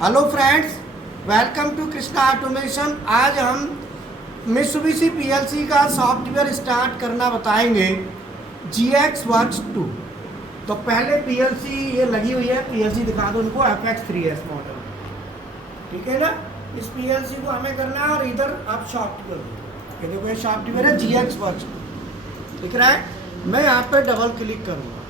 Hello friends, welcome to Krishna automation. आज हम Mitsubishi PLC का सॉफ्टवेयर स्टार्ट करना बताएंगे, GX वर्क्स 2। तो पहले पीएलसी ये लगी हुई है, पीएलसी दिखा दो उनको, FX3S मॉडल, ठीक है ना। इस पीएलसी को हमें करना है और इधर आप सॉफ्टवेयर, ये देखो ये सॉफ्टवेयर है GX वर्क्स 2 दिख रहा है। मैं यहाँ पे डबल क्लिक करूँगा,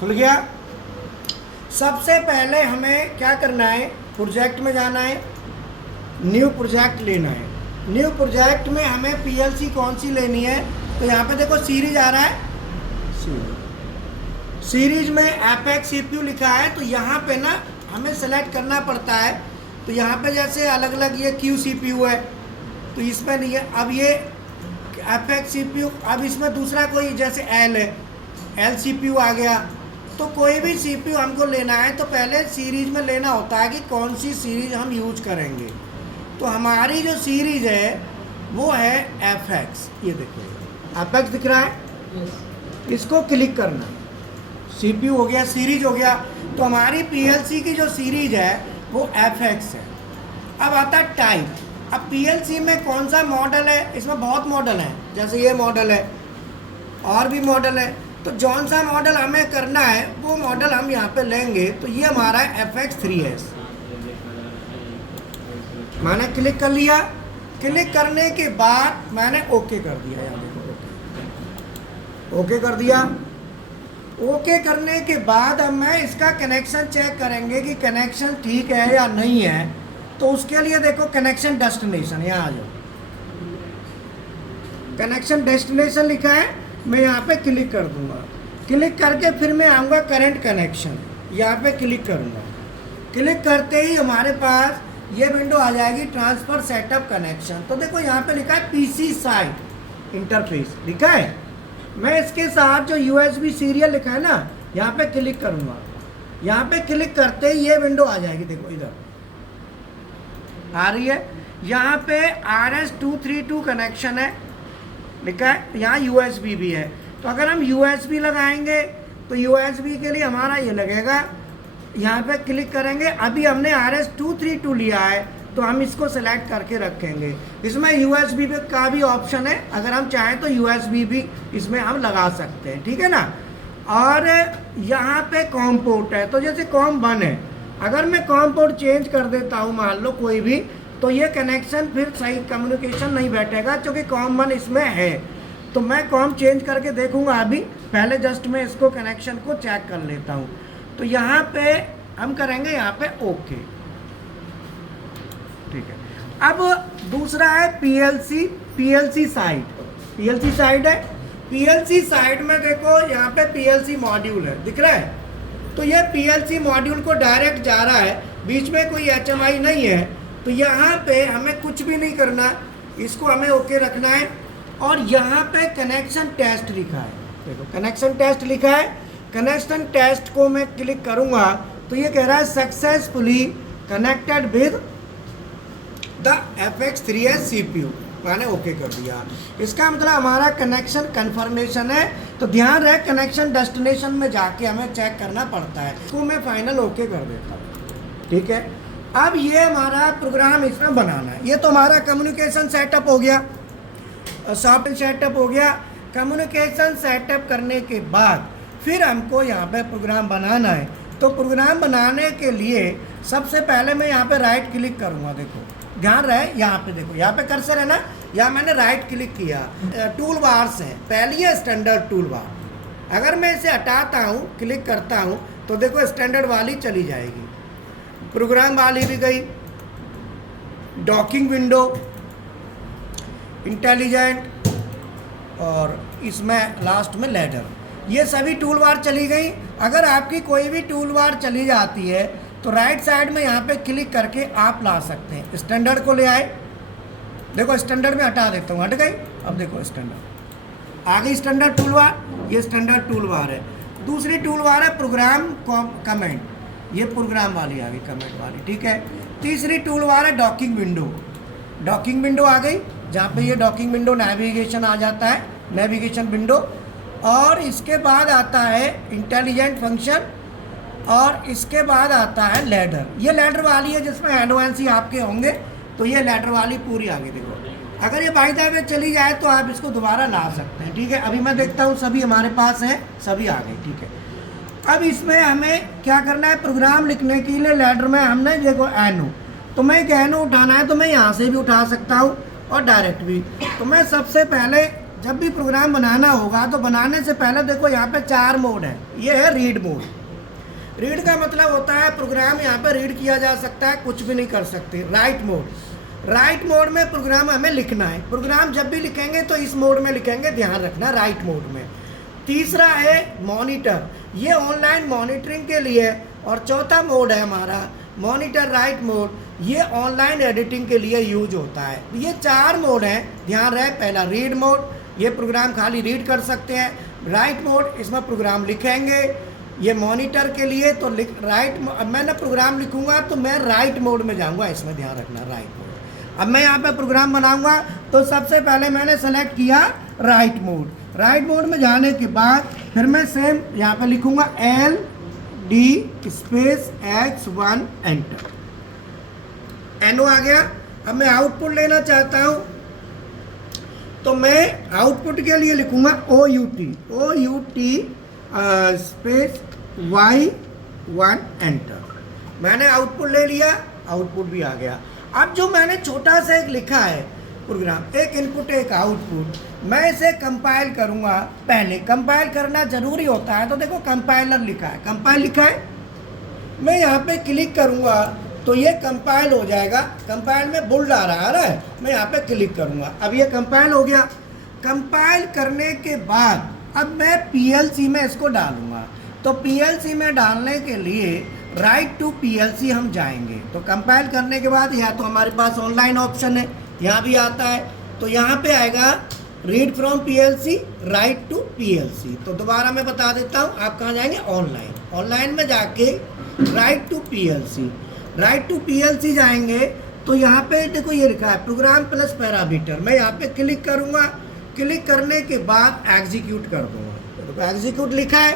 खुल गया। सबसे पहले हमें क्या करना है, प्रोजेक्ट में जाना है, न्यू प्रोजेक्ट लेना है। न्यू प्रोजेक्ट में हमें पीएलसी कौन सी लेनी है, तो यहाँ पे देखो सीरीज आ रहा है, सीरीज में एपेक्स CPU लिखा है। तो यहाँ पे ना हमें सेलेक्ट करना पड़ता है। तो यहाँ पे जैसे अलग अलग ये Q CPU है, तो इसमें नहीं है। अब ये एपेक्स CPU, अब इसमें दूसरा कोई जैसे L है, L CPU आ गया। तो कोई भी CPU हमको लेना है तो पहले सीरीज में लेना होता है कि कौन सी सीरीज हम यूज करेंगे। तो हमारी जो सीरीज है वो है FX, ये देखो FX दिख रहा है, इसको क्लिक करना। CPU हो गया, सीरीज हो गया। तो हमारी PLC की जो सीरीज है वो FX है। अब आता है टाइप। अब PLC में कौन सा मॉडल है, इसमें बहुत मॉडल है, जैसे ये मॉडल है और भी मॉडल है। तो जौन सा मॉडल हमें करना है वो मॉडल हम यहाँ पे लेंगे। तो ये हमारा है FX3S, मैंने क्लिक कर लिया। क्लिक करने के बाद मैंने ओके कर दिया, यहाँ देखो ओके कर दिया। ओके करने के बाद अब मैं इसका कनेक्शन चेक करेंगे कि कनेक्शन ठीक है या नहीं है। तो उसके लिए देखो कनेक्शन डेस्टिनेशन, यहाँ आ जाओ, कनेक्शन डेस्टिनेशन लिखा है, मैं यहाँ पे क्लिक कर दूंगा। क्लिक करके फिर मैं आऊँगा करंट कनेक्शन, यहाँ पे क्लिक करूँगा। क्लिक करते ही हमारे पास ये विंडो आ जाएगी, ट्रांसफर सेटअप कनेक्शन। तो देखो यहाँ पे लिखा है PC साइट इंटरफेस लिखा है। मैं इसके साथ जो USB सीरियल लिखा है ना, यहाँ पे क्लिक करूँगा। यहाँ पे क्लिक करते ही ये विंडो आ जाएगी, देखो इधर आ रही है। यहाँ पे RS232 कनेक्शन है लिखा है, यहाँ USB भी है। तो अगर हम USB लगाएंगे तो USB के लिए हमारा ये लगेगा, यहाँ पे क्लिक करेंगे। अभी हमने RS232 लिया है तो हम इसको सेलेक्ट करके रखेंगे। इसमें USB का भी ऑप्शन है, अगर हम चाहें तो USB भी इसमें हम लगा सकते हैं, ठीक है ना। और यहाँ पे कॉम पोर्ट है, तो जैसे कॉम 1 है, अगर मैं कॉम पोर्ट चेंज कर देता हूँ मान लो कोई भी, तो ये कनेक्शन फिर सही कम्युनिकेशन नहीं बैठेगा, क्योंकि कॉम 1 इसमें है। तो मैं कॉम चेंज करके देखूंगा। अभी पहले जस्ट मैं इसको कनेक्शन को चेक कर लेता हूँ। तो यहाँ पे हम करेंगे, यहाँ पे ओके, ठीक है। अब दूसरा है PLC साइड। PLC साइड है, PLC साइड में देखो यहाँ पे PLC मॉड्यूल है, दिख रहा है। तो ये PLC मॉड्यूल को डायरेक्ट जा रहा है, बीच में कोई HMI नहीं है। तो यहाँ पे हमें कुछ भी नहीं करना, इसको हमें ओके रखना है। और यहाँ पे कनेक्शन टेस्ट लिखा है, देखो कनेक्शन टेस्ट लिखा है। कनेक्शन टेस्ट को मैं क्लिक करूँगा तो ये कह रहा है successfully connected with the FX3S CPU, मैंने ओके कर दिया। इसका मतलब हमारा कनेक्शन कन्फर्मेशन है। तो ध्यान रहे, कनेक्शन डेस्टिनेशन में जाके हमें चेक करना पड़ता है। तो मैं फाइनल ओके कर देता हूँ, ठीक है। अब ये हमारा प्रोग्राम इसमें बनाना है। ये तो हमारा कम्युनिकेशन सेटअप हो गया, सॉफ्टवेयर सेटअप हो गया। कम्युनिकेशन सेटअप करने के बाद फिर हमको यहाँ पे प्रोग्राम बनाना है। तो प्रोग्राम बनाने के लिए सबसे पहले मैं यहाँ पे राइट क्लिक करूँगा। देखो ध्यान रहे, यहाँ पे देखो, यहाँ पे कर्सर है ना, यहाँ मैंने राइट क्लिक किया। टूल बार्स है, पहली है स्टैंडर्ड टूल बार। अगर मैं इसे हटाता हूँ, क्लिक करता हूँ, तो देखो स्टैंडर्ड वाली चली जाएगी, प्रोग्राम वाली भी गई, डॉकिंग विंडो, इंटेलिजेंट, और इसमें लास्ट में लैडर, ये सभी टूल बार चली गई। अगर आपकी कोई भी टूल बार चली जाती है तो राइट साइड में यहाँ पे क्लिक करके आप ला सकते हैं। स्टैंडर्ड को ले आए, देखो स्टैंडर्ड में हटा देता हूँ, हट गई। अब देखो स्टैंडर्ड आ गई, स्टैंडर्ड टूल बार, ये स्टैंडर्ड टूल बार है। दूसरी टूल बार है प्रोग्राम कमेंट, ये प्रोग्राम वाली आ गई, कमेंट वाली, ठीक है। तीसरी टूल बार है डॉकिंग विंडो, डॉकिंग विंडो आ गई, जहाँ पे ये डॉकिंग विंडो नेविगेशन आ जाता है, नेविगेशन विंडो। और इसके बाद आता है इंटेलिजेंट फंक्शन, और इसके बाद आता है लैडर। ये लैडर वाली है जिसमें एडवांस ही आपके होंगे, तो ये लैडर वाली पूरी आगे देखो। अगर ये बाई द वे चली जाए तो आप इसको दोबारा ला सकते हैं, ठीक है। अभी मैं देखता हूँ सभी हमारे पास हैं, सभी आ गए, ठीक है। अब इसमें हमें क्या करना है, प्रोग्राम लिखने के लिए लैडर में हमने देखो एनो, तो मैं एक एनो उठाना है तो मैं यहाँ से भी उठा सकता हूँ और डायरेक्ट भी। तो मैं सबसे पहले जब भी प्रोग्राम बनाना होगा तो बनाने से पहले देखो यहाँ पे 4 मोड है। ये है रीड मोड। रीड का मतलब होता है प्रोग्राम यहाँ पे रीड किया जा सकता है, कुछ भी नहीं कर सकते। राइट मोड, राइट मोड में प्रोग्राम हमें लिखना है। प्रोग्राम जब भी लिखेंगे तो इस मोड में लिखेंगे, ध्यान रखना, राइट मोड में। तीसरा है मॉनिटर, ये ऑनलाइन मॉनिटरिंग के लिए। और चौथा मोड है हमारा मॉनिटर राइट मोड, ये ऑनलाइन एडिटिंग के लिए यूज होता है। ये 4 मोड हैं, ध्यान रहे। पहला रीड मोड, ये प्रोग्राम खाली रीड कर सकते हैं। राइट मोड, इसमें प्रोग्राम लिखेंगे। ये मॉनिटर के लिए तो राइट, मैंने प्रोग्राम लिखूंगा तो मैं राइट मोड में जाऊंगा, इसमें ध्यान रखना, राइट मोड। अब मैं यहाँ पे प्रोग्राम बनाऊंगा तो सबसे पहले मैंने सेलेक्ट किया राइट मोड। राइट मोड में जाने के बाद फिर मैं सेम यहाँ पे लिखूंगा LD स्पेस X1 एंटर। एनो आ गया। अब मैं आउटपुट लेना चाहता हूँ तो मैं आउटपुट के लिए लिखूंगा OUT स्पेस Y1 एंटर। मैंने आउटपुट ले लिया, आउटपुट भी आ गया। अब जो मैंने छोटा सा एक लिखा है प्रोग्राम, एक इनपुट एक आउटपुट, मैं इसे कंपाइल करूंगा। पहले कंपाइल करना जरूरी होता है, तो देखो कंपाइलर लिखा है, कंपाइल लिखा है। मैं यहाँ पे क्लिक करूंगा तो ये कंपाइल हो जाएगा। कंपाइल में बुल्ड आ रहा है, मैं यहाँ पे क्लिक करूंगा, अब ये कंपाइल हो गया। कंपाइल करने के बाद अब मैं PLC में इसको डालूंगा। तो PLC में डालने के लिए राइट टू PLC हम जाएंगे। तो कंपाइल करने के बाद या तो हमारे पास ऑनलाइन ऑप्शन है, यहाँ भी आता है, तो यहाँ पे आएगा read from PLC write to PLC। तो दोबारा मैं बता देता हूँ, आप कहाँ जाएंगे, ऑनलाइन। ऑनलाइन में जाके write to PLC, write to PLC जाएंगे तो यहाँ पे देखो ये लिखा है प्रोग्राम प्लस पैरामीटर। मैं यहाँ पे क्लिक करूँगा, क्लिक करने के बाद एग्जीक्यूट कर दूँगा। तो एग्जीक्यूट लिखा है,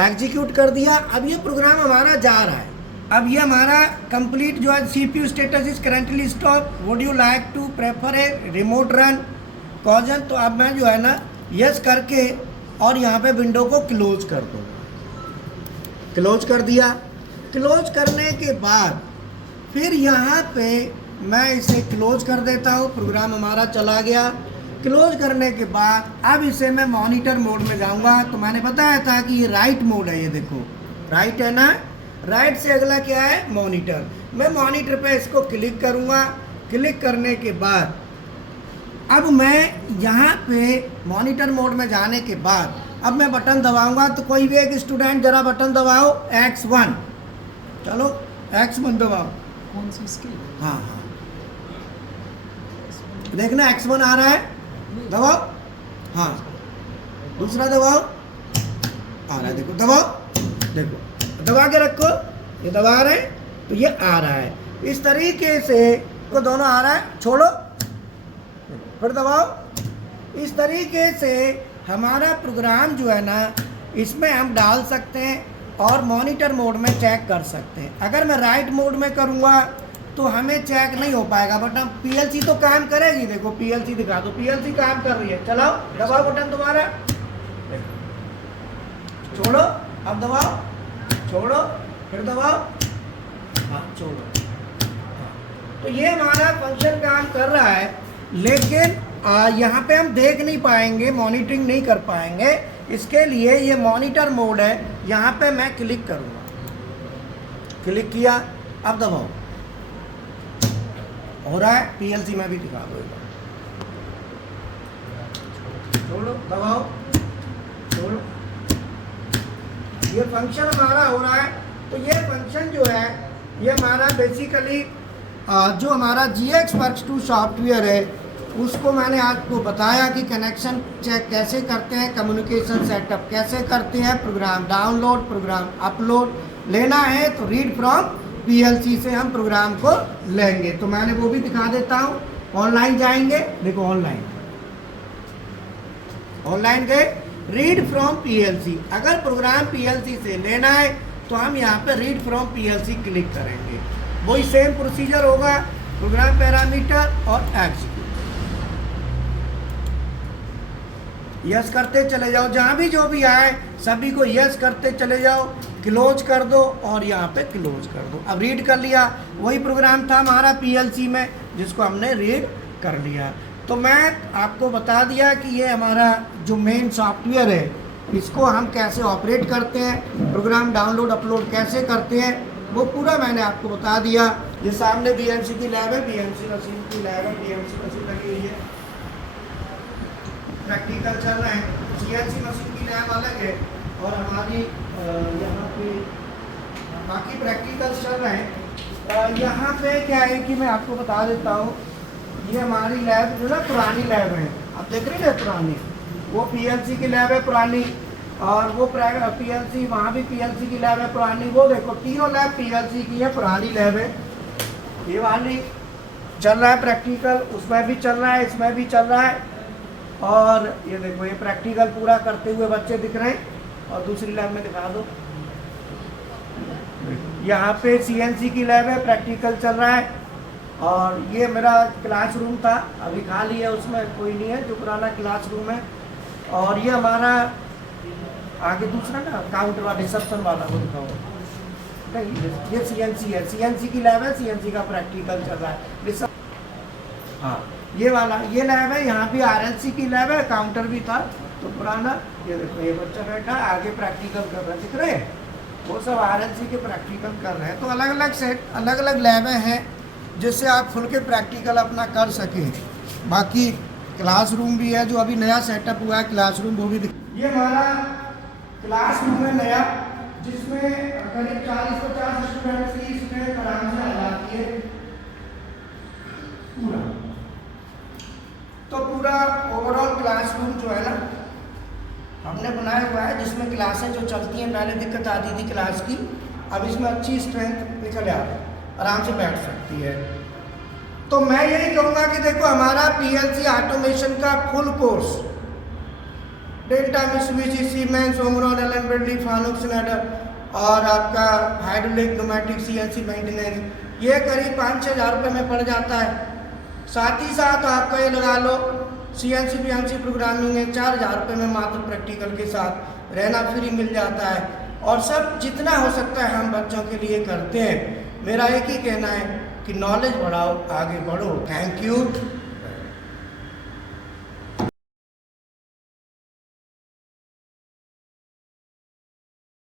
एग्जीक्यूट कर दिया। अब ये प्रोग्राम हमारा जा रहा है। अब ये हमारा कंप्लीट जो है CPU status is currently stop, would you like to prefer a remote run कॉजन। तो अब मैं जो है ना यस करके और यहाँ पे विंडो को क्लोज कर दूँगा। क्लोज कर दिया। क्लोज करने के बाद फिर यहाँ पे मैं इसे क्लोज कर देता हूँ, प्रोग्राम हमारा चला गया। क्लोज करने के बाद अब इसे मैं मॉनिटर मोड में जाऊँगा। तो मैंने बताया था कि ये राइट मोड है, ये देखो राइट है ना, राइट से अगला क्या है, मॉनिटर। मैं मॉनिटर पे इसको क्लिक करूँगा। क्लिक करने के बाद अब मैं यहाँ पे मॉनिटर मोड में जाने के बाद अब मैं बटन दबाऊंगा। तो कोई भी एक स्टूडेंट जरा बटन दबाओ, X1, चलो X1 दबाओ। कौन सी स्किल? हाँ हाँ, देखना X1 आ रहा है, दबाओ। हाँ, दूसरा दबाओ, आ रहा है, देखो दबाओ, देखो दबा के रखो, ये दबा रहे हैं तो ये आ रहा है। इस तरीके से को दोनों आ रहा है, छोड़ो फिर दबाओ। इस तरीके से हमारा प्रोग्राम जो है ना इसमें हम डाल सकते हैं और मॉनिटर मोड में चेक कर सकते हैं। अगर मैं राइट मोड में करूँगा तो हमें चेक नहीं हो पाएगा, बट हम PLC तो काम करेगी। देखो PLC दिखा दो, PLC काम कर रही है, चलाओ, दबाओ बटन दोबारा, छोड़ो, अब दबाओ, छोड़ो, फिर दबाओ, हाँ छोड़ो। तो ये हमारा फंक्शन काम कर रहा है, लेकिन यहाँ पे हम देख नहीं पाएंगे, मॉनिटरिंग नहीं कर पाएंगे। इसके लिए ये मॉनिटर मोड है, यहाँ पे मैं क्लिक करूँगा। क्लिक किया, अब दबाओ, हो रहा है। PLC में भी दिखा दो, छोड़ो, दबाओ, छोड़ो। ये फंक्शन हमारा हो रहा है। तो ये फंक्शन जो है ये हमारा बेसिकली जो हमारा GXWorks2 सॉफ्टवेयर है उसको मैंने आपको बताया कि कनेक्शन चेक कैसे करते हैं, कम्युनिकेशन सेटअप कैसे करते हैं, प्रोग्राम डाउनलोड, प्रोग्राम अपलोड लेना है तो रीड फ्रॉम PLC से हम प्रोग्राम को लेंगे। तो मैंने वो भी दिखा देता हूँ। ऑनलाइन जाएंगे, देखो ऑनलाइन, ऑनलाइन गए रीड फ्रॉम पीएलसी। अगर प्रोग्राम पीएलसी से लेना है तो हम यहाँ पे रीड फ्रॉम पीएलसी क्लिक करेंगे। वही सेम प्रोसीजर होगा, प्रोग्राम पैरामीटर और एग्जीक्यूट। यस करते चले जाओ, जहाँ भी जो भी आए सभी को यस करते चले जाओ, क्लोज कर दो और यहाँ पे क्लोज कर दो। अब रीड कर लिया, वही प्रोग्राम था हमारा पीएलसी में जिसको हमने रीड कर लिया। तो मैं आपको बता दिया कि ये हमारा जो मेन सॉफ्टवेयर है इसको हम कैसे ऑपरेट करते हैं, प्रोग्राम डाउनलोड अपलोड कैसे करते हैं, वो पूरा मैंने आपको बता दिया। ये सामने बीएमसी की लैब है, बीएमसी मशीन की लैब है, बीएमसी मशीन लगी हुई है, प्रैक्टिकल चल रहा है। सीएनसी मशीन की लैब अलग है और हमारी यहाँ पे बाकी प्रैक्टिकल चल रहे हैं। यहाँ पे क्या है कि मैं आपको बता देता हूँ, ये हमारी लैब जो है पुरानी लैब है, आप देख रहे हैं पुरानी, वो पीएलसी की लैब है पुरानी, और वो पीएलसी वहाँ भी पीएलसी की लैब है पुरानी। वो देखो तीनों लैब पीएलसी की है, पुरानी लैब है। ये वाली चल रहा है प्रैक्टिकल, उसमें भी चल रहा है, इसमें भी चल रहा है। और ये देखो ये प्रैक्टिकल पूरा करते हुए बच्चे दिख रहे हैं। और दूसरी लैब में दिखा दो, यहाँ पे सीएनसी की लैब है, प्रैक्टिकल चल रहा है। और ये मेरा क्लासरूम था, अभी खाली है, उसमें कोई नहीं है, जो पुराना क्लासरूम है। और ये हमारा आगे दूसरा ना काउंटर वाला रिसेप्शन वाला वो दिखाओ, नहीं ये सीएनसी है, सीएनसी की लैब है, सीएनसी का प्रैक्टिकल चल रहा है। हाँ ये वाला ये लैब है, यहाँ भी आरएलसी की लैब है, काउंटर भी था तो पुराना। ये देखो ये बच्चा बैठा है आगे प्रैक्टिकल कर रहा है, दिख रहे हैं, वो सब आरएलसी के प्रैक्टिकल कर रहे हैं। तो अलग अलग सेट अलग अलग लैबें हैं जिससे आप खुल के प्रैक्टिकल अपना कर सकें। बाकी क्लासरूम भी है जो अभी नया सेटअप हुआ है क्लासरूम, वो भी ये हमारा क्लासरूम है नया, जिसमें करीब 40-50 स्टूडेंट्स की इसमें आराम से आ जाती है पूरा। तो पूरा ओवरऑल क्लासरूम जो है ना हमने बनाया हुआ है, जिसमें क्लासें जो चलती हैं, पहले दिक्कत आती थी क्लास की, अब इसमें अच्छी स्ट्रेंथ निकल आ रही है, आराम से बैठ सकती है। तो मैं यही कहूँगा कि देखो हमारा पीएलसी ऑटोमेशन का full course Delta Mitsubishi Siemens Omron Allen Bradley Fanuc Schneider और आपका हाइड्रोलिक न्यूमेटिक सीएनसी मेंटेनेंस ये करीब 5-6 हज़ार रुपये में पड़ जाता है। साथ ही साथ आपका ये लगा लो सीएनसी पीएमसी प्रोग्रामिंग है 4,000 रुपये में मात्र प्रैक्टिकल के साथ, रहना फ्री मिल जाता है। और सब जितना हो सकता है हम बच्चों के लिए करते हैं। मेरा एक ही कहना है कि नॉलेज बढ़ाओ, आगे बढ़ो। Thank you.